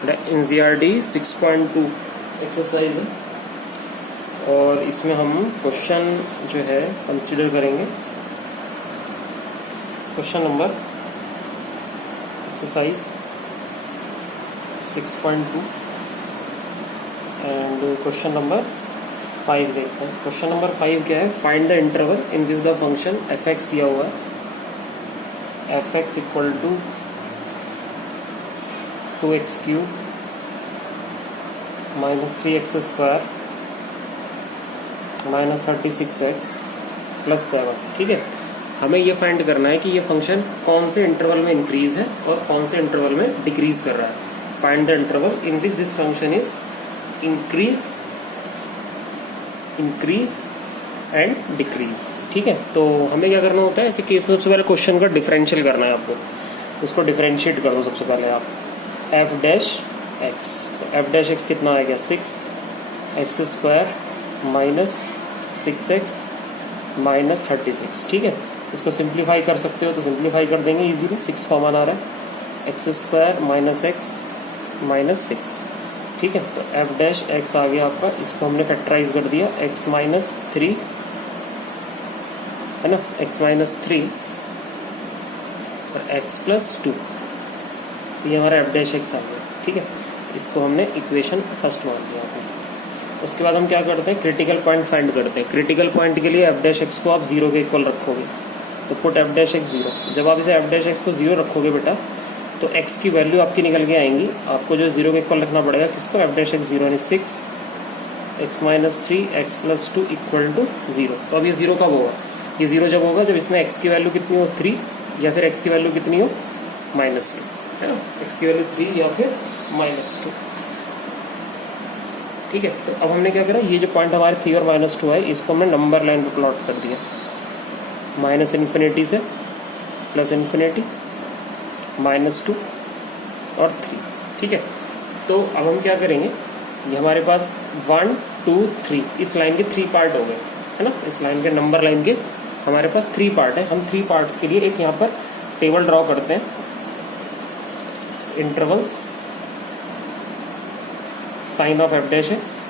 NCERT 6.2 exercise है और इसमें हम क्वेश्चन जो है कंसीडर करेंगे। Question number exercise 6.2 and question number 5 देखते हैं। क्वेश्चन नंबर 5 क्या है? Find the interval in which the function f(x) दिया हुआ है, f(x) equal to 2x³ minus 3x² minus 36x plus 7। ठीक है, हमें ये फाइंड करना है कि ये फंक्शन कौन से इंटरवल में इंक्रीज है और कौन से इंटरवल में डिक्रीज कर रहा है। Find the interval in which this function is increase and decrease. ठीक है, तो हमें क्या करना होता है ऐसे केस में? सबसे पहले क्वेश्चन का डिफरेंशियल करना है आपको। उसको डिफरेंशिएट कर दो सबसे पहले आप। f'(x), तो f'(x) कितना आ गया? 6x² minus 6x minus 36। ठीक है, इसको सिंप्लीफाई कर सकते हो तो सिंप्लीफाई कर देंगे इजीली। 6 कॉमन आ रहा है, x² माइनस x माइनस 6। ठीक है, तो f'(x) आ गया आपका। इसको हमने फैक्टराइज कर दिया, x माइनस 3 है ना, x माइनस 3 और x प्लस 2। तो ये हमारा f'(x) आ गया। ठीक है, इसको हमने इक्वेशन फर्स्ट मान लिया। उसके बाद हम क्या करते हैं? क्रिटिकल पॉइंट फाइंड करते हैं। क्रिटिकल पॉइंट के लिए f'(x) को आप 0 के इक्वल रखोगे, तो पुट f'(x) 0। जब आप इसे f'(x) को 0 रखोगे बेटा, तो x की वैल्यू आपकी निकल के आएंगी। आपको जो 0 के इक्वल रखना पड़ेगा किसको? f'(x) 0 यानी 6x minus 3 x plus 2 equal to 0। तो अब ये 0 कब होगा? ये 0 जब होगा जब इसमें x की वैल्यू कितनी हो? 3, या फिर x की वैल्यू कितनी हो? -2, है ना। x की वैल्यू 3 या फिर -2। ठीक है, तो अब हमने क्या करा? ये जो पॉइंट हमारे 3 और -2 है, इसको हमने नंबर लाइन पर प्लॉट कर दिया, -∞ से +∞, -2 और 3। ठीक है, तो अब हम क्या करेंगे? ये हमारे पास 1 2 3 इस लाइन के 3 पार्ट हो गए, है ना। इस लाइन के नंबर लाइन के हमारे पास 3 पार्ट है। हम 3 पार्ट्स के लिए एक यहाँ पर टेबल ड्रॉ करते हैं। Intervals, sign of f'(x),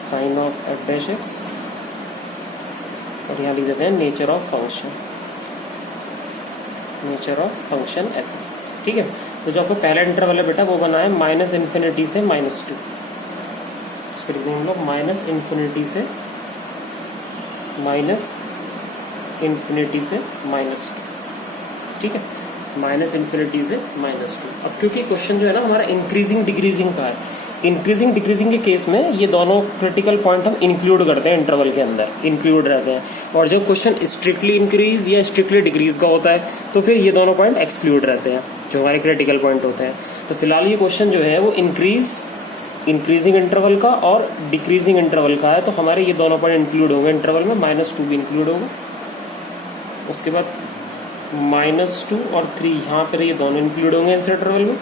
sign of f'(x) और यहाँ लिख देते हैं nature of function, nature of function f(x). ठीक है, तो जो आपको पहला इंटरवल है बेटा वो बना है -∞ से -2। उसको लिखते हैं हम लोग -∞ से -2। ठीक है, -∞ से -2। अब क्योंकि क्वेश्चन जो है ना हमारा इंक्रीजिंग डिक्रीजिंग का है, इंक्रीजिंग डिक्रीजिंग के केस में ये दोनों क्रिटिकल पॉइंट हम इंक्लूड करते हैं, इंटरवल के अंदर इंक्लूड रहते हैं। और जब क्वेश्चन स्ट्रिक्टली इंक्रीज या स्ट्रिक्टली डिक्रीज का होता है तो फिर ये दोनों पॉइंट एक्सक्लूड रहते हैं जो हमारे क्रिटिकल पॉइंट होते हैं। तो फिलहाल ये क्वेश्चन जो है वो इंक्रीजिंग इंटरवल का और डिक्रीजिंग इंटरवल का है, तो हमारे ये दोनों पॉइंट इंक्लूड होंगे इंटरवल में। -2 भी इंक्लूड होगा, उसके बाद -2 और 3 यहाँ पर ये दोनों इंक्लूड होंगे इस इंटरवल में।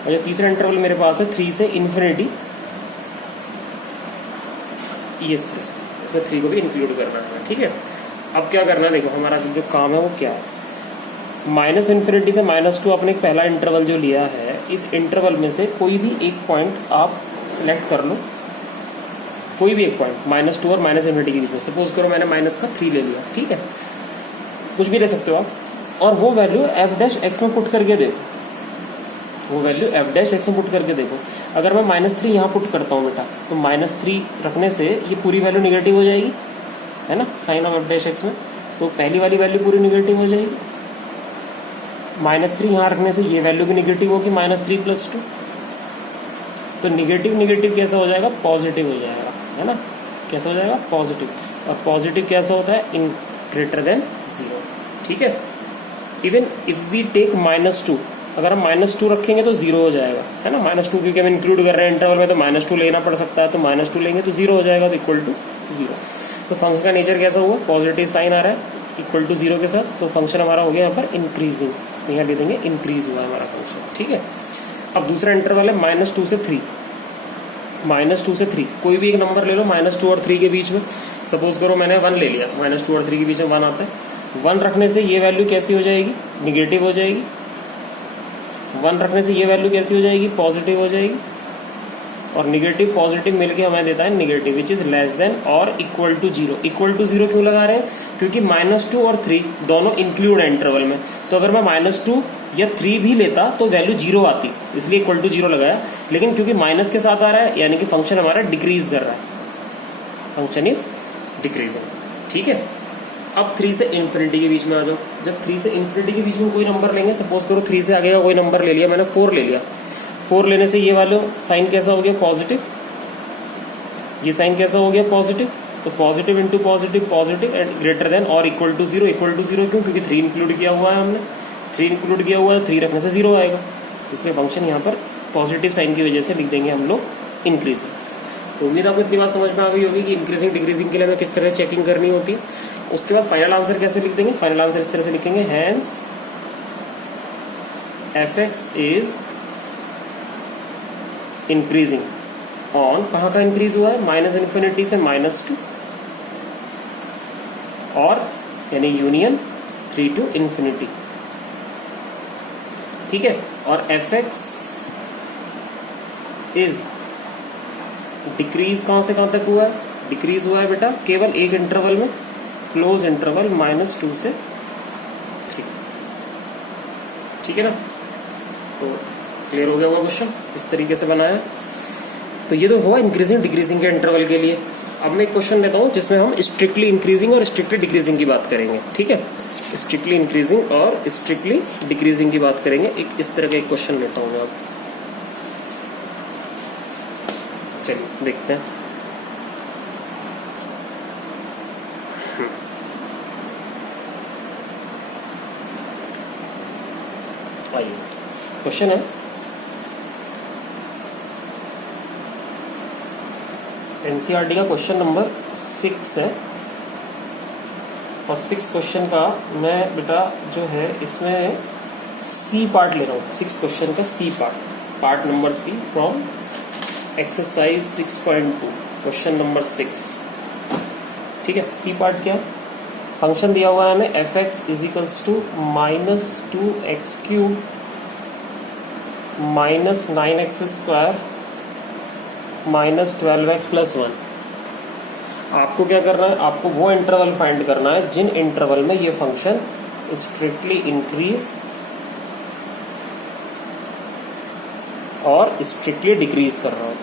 और जो तीसरा इंटरवल मेरे पास है 3 से ∞, ये इस तरह से, इसमें 3 को भी इंक्लूड करना है। ठीक है, अब क्या करना है? देखो हमारा जो काम है वो क्या है। -∞ से -2 आपने एक पहला इंटरवल जो लिया है, इस इंटरवल में से कोई भी एक पॉइंट आप सिलेक्ट कर लो, कोई भी एक पॉइंट -2 और -∞ के बीच में। सपोज करो मैंने -3 ले लिया, ठीक है, कुछ भी ले सकते हो आप, और वो वैल्यू f'(x) में पुट करके देखो, वो वैल्यू f'(x) में पुट करके देखो। अगर मैं -3 यहाँ पुट करता हूँ बेटा, तो -3 रखने से ये पूरी वैल्यू निगेटिव हो जाएगी, है ना, साइन ऑफ f'(x) में। तो पहली वाली वैल्यू पूरी निगेटिव हो जाएगी। -3 यहाँ रखने से ये वैल्यू भी निगेटिव होगी, -3 + 2। तो निगेटिव निगेटिव कैसा हो जाएगा? पॉजिटिव हो जाएगा, है ना। कैसा हो जाएगा? पॉजिटिव। और पॉजिटिव कैसा होता है? In greater than 0। ठीक है, इवन इफ वी टेक -2, अगर हम -2 रखेंगे तो 0 हो जाएगा, है ना। -2 क्योंकि हम इंक्लूड कर रहे हैं इंटरवल में, तो -2 लेना पड़ सकता है, तो -2 लेंगे तो 0 हो जाएगा, तो इक्वल टू 0। तो फंक्शन का नेचर कैसा हुआ? पॉजिटिव साइन आ रहा है इक्वल टू 0 के साथ, तो फंक्शन हमारा हो गया यहाँ पर इंक्रीजिंग। तो यहाँ ले देंगे इंक्रीज हुआ हमारा फंक्शन। ठीक है, अब दूसरा इंटरवल है -2 से 3। -2 से 3 कोई भी एक नंबर ले लो -2 और 3 के बीच में। सपोज करो मैंने 1 ले लिया, -2 और 3 के बीच में 1 आता है। 1 रखने से ये वैल्यू कैसी हो जाएगी? निगेटिव हो जाएगी, 1 रखने से ये वैल्यू कैसी हो जाएगी, पॉजिटिव हो जाएगी, और निगेटिव पॉजिटिव मिलके हमें देता है negative, which is less than or equal to zero. Equal to zero क्यों लगा रहे हैं, क्योंकि -2 और 3 दोनों इंक्लूड है इंटरवल में, तो अगर मैं -2 या 3 भी लेता तो वैल्यू जीरो आती, इसलिए इक्वल टू जीरो लगाया। लेकिन क्योंकि माइनस के साथ आ रहा है, यानी कि फंक्शन हमारा डिक्रीज कर रहा है, फंक्शन इज डिक्रीजिंग। ठीक है, अब 3 से इन्फिनिटी के बीच में आ जाओ। जब 3 से इन्फिनिटी के बीच में कोई नंबर लेंगे, सपोज करो 3 से आगे का कोई नंबर ले लिया मैंने, 4 ले लिया, 4 लेने से ये वाला साइन कैसा हो गया, पॉजिटिव, ये साइन कैसा हो गया, पॉजिटिव, तो positive into positive, positive and greater than or equal to zero. Equal to zero क्यों, क्योंकि 3 इंक्लूड किया हुआ है हमने, 3 इंक्लूड किया हुआ है, 3 रखने से 0 आएगा, इसलिए फंक्शन यहाँ पर पॉजिटिव साइन की वजह से लिख देंगे हम लोग इंक्रीजिंग। तो उम्मीद आपको इतनी बात समझ में आ गई होगी कि इंक्रीजिंग डिक्रीजिंग के लिए हमें किस तरह चेकिंग करनी होती है। उसके बाद फाइनल आंसर कैसे लिख देंगे, फाइनल आंसर इस तरह से लिखेंगे, hence fx is increasing on, कहाँ का इंक्रीज हुआ है, -∞ से -2, और यानी यूनियन 3 to ∞। ठीक है, और fx इज डिक्रीज कहां से कहां तक हुआ है, डिक्रीज हुआ है बेटा केवल एक इंटरवल में, क्लोज इंटरवल -2 से 3। ठीक है ना, तो क्लियर हो गया होगा क्वेश्चन किस तरीके से बनाया है। तो ये तो हुआ इंक्रीजिंग डिक्रीजिंग के इंटरवल के लिए। अब मैं एक क्वेश्चन लेता हूं जिसमें हम स्ट्रिक्टली इंक्रीजिंग और स्ट्रिक्टली डिक्रीजिंग की बात करेंगे। ठीक है, स्ट्रिक्टली इंक्रीजिंग और स्ट्रिक्टली डिक्रीजिंग की बात करेंगे। एक इस तरह का एक क्वेश्चन लेता हूं मैं, अब चलिए देखते हैं। आइए, क्वेश्चन है एनसीईआरटी का क्वेश्चन नंबर 6 है, और 6 क्वेश्चन का मैं बेटा जो है इसमें सी पार्ट ले रहा हूँ। 6 क्वेश्चन का C part, part number C from exercise 6.2 question number 6। ठीक है, सी पार्ट क्या है, फंक्शन दिया हुआ है हमें fx is equals to -2x³ -9x² -12x+1। आपको क्या करना है, आपको वो इंटरवल फाइंड करना है जिन इंटरवल में ये फंक्शन स्ट्रिक्टली इंक्रीज और स्ट्रिक्टली डिक्रीज कर रहा हो।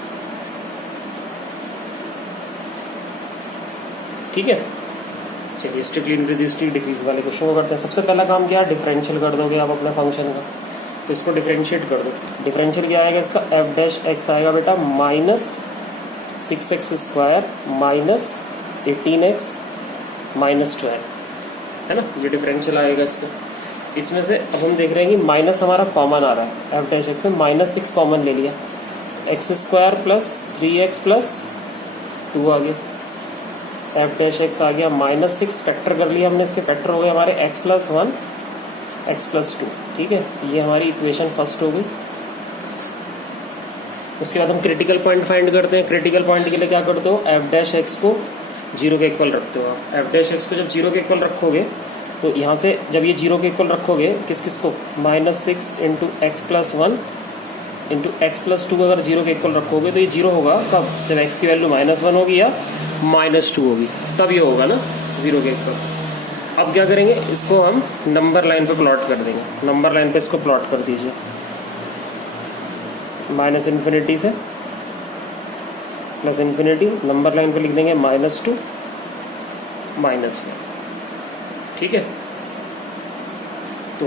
ठीक है, चलिए स्ट्रिक्टली इंक्रीज स्ट्रिक्टली डिक्रीज वाले क्वेश्चन को करते हैं। सबसे पहला काम क्या है, डिफरेंशियल कर दोगे आप अपने फंक्शन का, तो इसको डिफरेंशिएट कर दो। डिफरेंशियल क्या आएगा इसका, f' आएगा बेटा -6x² -18x -12, है ना, ये डिफरेंशियल आएगा इसका। इसमें से अब हम देख रहे हैं कि माइनस हमारा कॉमन आ रहा है, f' में -6 कॉमन ले लिया, x² + 3x + 2 आ गया, f' आ गया -6, फैक्टर कर लिया हमने, इसके फैक्टर हो गए हमारे x+1 x+2। ठीक है, ये हमारी इक्वेशन फर्स्ट हो गई। उसके बाद हम क्रिटिकल पॉइंट फाइंड करते हैं। क्रिटिकल पॉइंट के लिए क्या करते हो, f' को 0 के इक्वल रखते हो आप। f' को जब 0 के इक्वल रखोगे तो यहाँ से जब ये 0 के इक्वल रखोगे किस किस को, -6 × x+1 × x+2 अगर 0 के इक्वल रखोगे तो ये 0 होगा कब, जब x की वैल्यू -1 होगी या -2 होगी, तब ये होगा ना 0 के इक्वल। अब क्या करेंगे, इसको हम नंबर लाइन पे प्लॉट कर देंगे। नंबर लाइन पे इसको प्लॉट कर दीजिए, -∞ से +∞, नंबर लाइन पे लिख देंगे -2 -1। ठीक है, तो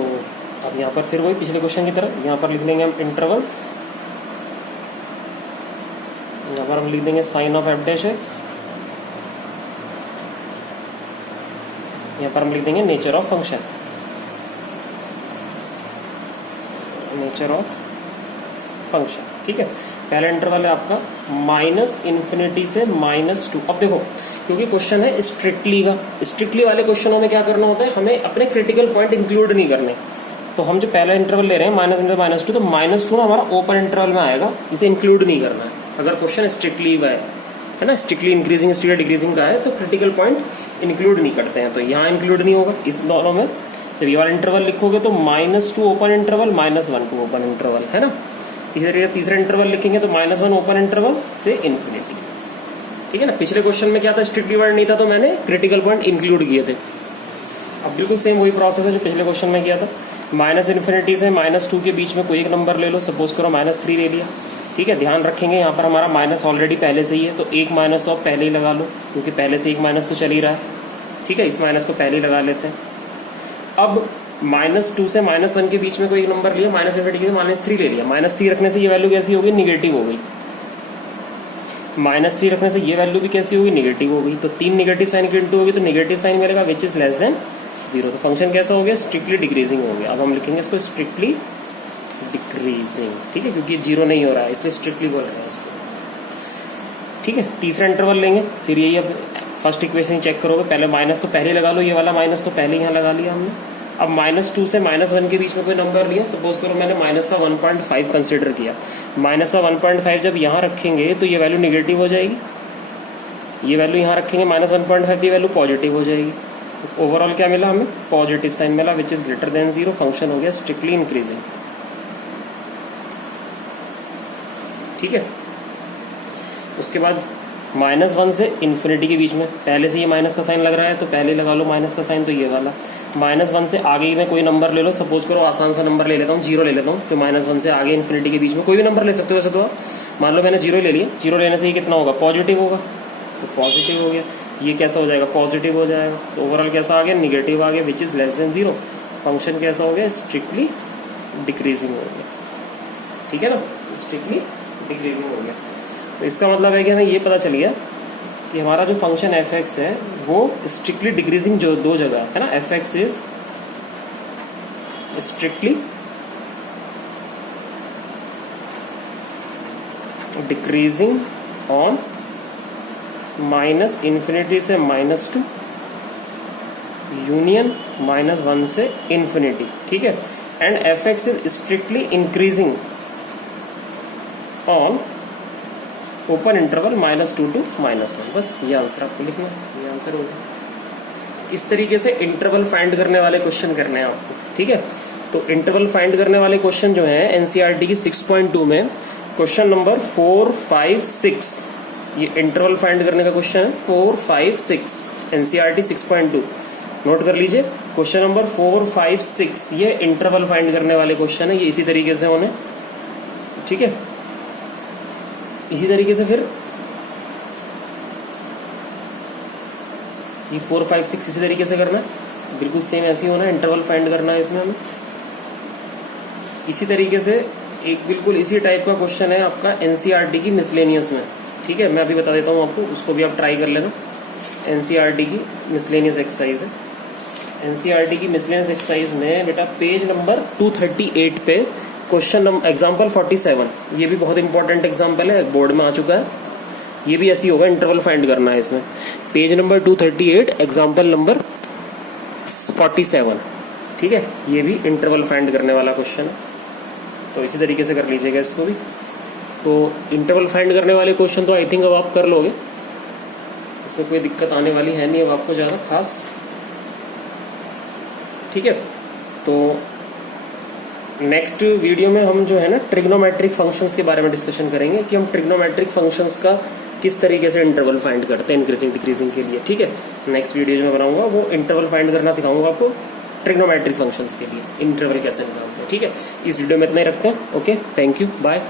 अब यहाँ पर फिर वही पिछले क्वेश्चन की तरह यहाँ पर लिख लेंगे हम इंटरवल्स। यहाँ पर हम लिख देंगे साइन ऑफ f', यहाँ पर हम लिख देंगे nature of function, nature of function. ठीक है, पहला इंटरवल है आपका -∞ से -2। अब देखो, क्योंकि क्वेश्चन है स्ट्रिक्टली का, स्ट्रिक्टली वाले क्वेश्चनों में क्या करना होता है, हमें अपने क्रिटिकल पॉइंट इंक्लूड नहीं करने। तो हम जो पहला इंटरवल ले रहे हैं -∞ से -2, तो -2 ना हमारा ओपन इंटरवल में आएगा, इसे इंक्लूड नहीं करना है अगर क्वेश्चन स्ट्रिक्टली है ना, स्ट्रिक्टली इंक्रीजिंग स्ट्रिक्टली डिक्रीजिंग का है तो क्रिटिकल पॉइंट इंक्लूड नहीं करते हैं, तो यहाँ इंक्लूड नहीं होगा इस दोनों में। जब ये वाला इंटरवल लिखोगे तो -2 ओपन इंटरवल -1 2 ओपन इंटरवल, है ना। इसी तरीके तीसरा इंटरवल लिखेंगे तो -1 ओपन इंटरवल से इन्फिनिटी, ठीक है ना। पिछले क्वेश्चन में क्या था, स्ट्रिक्ट डिवाइड नहीं था तो मैंने क्रिटिकल पॉइंट इंक्लूड किए थे। अब बिल्कुल सेम वही प्रोसेस है जो पिछले क्वेश्चन में किया था। -इन्फिनिटी से -2 के बीच में कोई एक नंबर ले लो, सपोज करो -3 ले लिया, ठीक है। ध्यान रखेंगे यहाँ पर हमारा माइनस ऑलरेडी पहले से ही है, तो एक माइनस तो आप पहले ही लगा लो, क्योंकि पहले से एक माइनस तो चल ही रहा है, ठीक है। इस माइनस को पहले ही लगा लेते हैं। अब -2 से -1 के बीच में कोई एक नंबर लिया, -इन्फिनिटी से -3 ले लिया। -3 रखने से ये वैल्यू कैसी होगी, निगेटिव हो गई। -3 रखने से ये वैल्यू भी कैसी होगी, निगेटिव हो गई। तो 3 निगेटिव साइन की इंटू होगी तो निगेटिव साइन मिलेगा, विच इज लेस देन 0। तो फंक्शन कैसा हो गया, स्ट्रिक्टली डिक्रीजिंग हो गया। अब हम लिखेंगे इसको स्ट्रिक्टली डिक्रीजिंग, ठीक है, क्योंकि 0 नहीं हो रहा है इसलिए स्ट्रिक्टली बोल रहे हैं इसको, ठीक है। तीसरा इंटरवल लेंगे, फिर यही अब फर्स्ट इक्वेशन चेक करोगे। पहले माइनस तो पहले लगा लो, ये वाला माइनस तो पहले यहाँ लगा लिया हमने। अब -2 से -1 के बीच में कोई नंबर लिया, सपोज करो मैंने माइनस का 1.5 कंसिडर किया। माइनस का 1.5 जब यहाँ रखेंगे तो ये वैल्यू निगेटिव हो जाएगी, ये वैल्यू यहाँ रखेंगे -1.5 की वैल्यू पॉजिटिव हो जाएगी। तो ओवरऑल क्या मिला हमें, पॉजिटिव साइन मिला, which is greater than 0। Function हो गया स्ट्रिक्टली इंक्रीजिंग, ठीक है। उसके बाद -1 से इन्फिनिटी के बीच में पहले से ये माइनस का साइन लग रहा है तो पहले लगा लो माइनस का साइन, तो ये वाला। -1 से आगे में कोई नंबर ले लो, सपोज करो आसान सा नंबर ले लेता हूँ, 0 ले लेता हूँ। तो -1 से आगे इन्फिनिटी के बीच में कोई भी नंबर ले सकते हो वैसे तो आप। मान लो मैंने 0 ले लिया, 0 लेने से ये कितना होगा, पॉजिटिव होगा, तो पॉजिटिव हो गया। ये कैसा हो जाएगा, पॉजिटिव हो जाएगा। तो ओवरऑल कैसा आ गया, निगेटिव आ गया, विच इज लेस देन 0। फंक्शन कैसा हो गया, स्ट्रिक्टली डिक्रीजिंग हो गया, ठीक है ना, स्ट्रिक्टली डिक्रीजिंग हो गया। तो इसका मतलब है कि हमें ये पता चल गया कि हमारा जो फंक्शन एफ एक्स है वो स्ट्रिक्टली डिक्रीजिंग जो दो जगह है ना, F x is strictly decreasing on -infinity से -2 यूनियन -1 से इन्फिनिटी, ठीक है। And F x is strictly increasing on open interval -2 to -1। बस ये आंसर आपको लिखना है, ये आंसर हो गया। इस तरीके से इंटरवल फाइंड करने वाले क्वेश्चन करने हैं आपको, ठीक है। तो इंटरवल फाइंड करने वाले क्वेश्चन जो हैं एनसीईआरटी की 6.2 में क्वेश्चन नंबर 4, 5, 6, ये इंटरवल फाइंड करने का क्वेश्चन है। 4, 5, 6 एनसीईआरटी 6.2 नोट कर लीजिए। क्वेश्चन नंबर 4, 5, 6 ये इंटरवल फाइंड करने वाले क्वेश्चन है, ये इसी तरीके से होने, ठीक है। इसी तरीके से फिर ये 4, 5, 6 इसी तरीके से करना है, बिल्कुल सेम ऐसे ही होना है, इंटरवल फाइंड करना है इसमें हमें। इसी तरीके से एक बिल्कुल इसी टाइप का क्वेश्चन है आपका एनसीईआरटी की मिसलेनियस में, ठीक है। मैं अभी बता देता हूँ आपको, उसको भी आप ट्राई कर लेना। एनसीईआरटी की मिसलेनियस एक्सरसाइज है। एनसीईआरटी की मिसलेनियस एक्सरसाइज में बेटा पेज नंबर 238 पे क्वेश्चन नंबर एग्जाम्पल 47, ये भी बहुत इंपॉर्टेंट एग्जाम्पल है, बोर्ड में आ चुका है। ये भी ऐसी होगा, इंटरवल फाइंड करना है इसमें। पेज नंबर 238 एग्जाम्पल नंबर 47, ठीक है। ये भी इंटरवल फाइंड करने वाला क्वेश्चन है, तो इसी तरीके से कर लीजिएगा इसको भी। तो इंटरवल फाइंड करने वाले क्वेश्चन तो आई थिंक अब आप कर लोगे, इसमें कोई दिक्कत आने वाली है नहीं अब आपको ज़्यादा खास, ठीक है। तो नेक्स्ट वीडियो में हम जो है ना ट्रिग्नोमेट्रिक फंक्शंस के बारे में डिस्कशन करेंगे कि हम ट्रिग्नोमेट्रिक फंक्शंस का किस तरीके से इंटरवल फाइंड करते हैं इंक्रीजिंग डिक्रीजिंग के लिए, ठीक है। नेक्स्ट वीडियो जो मैं बनाऊंगा वो इंटरवल फाइंड करना सिखाऊंगा आपको ट्रिग्नोमेट्रिक फंक्शंस के लिए, इंटरवल कैसे निकालते हैं, ठीक है। इस वीडियो में इतना ही रखते हैं। Okay, thank you, bye.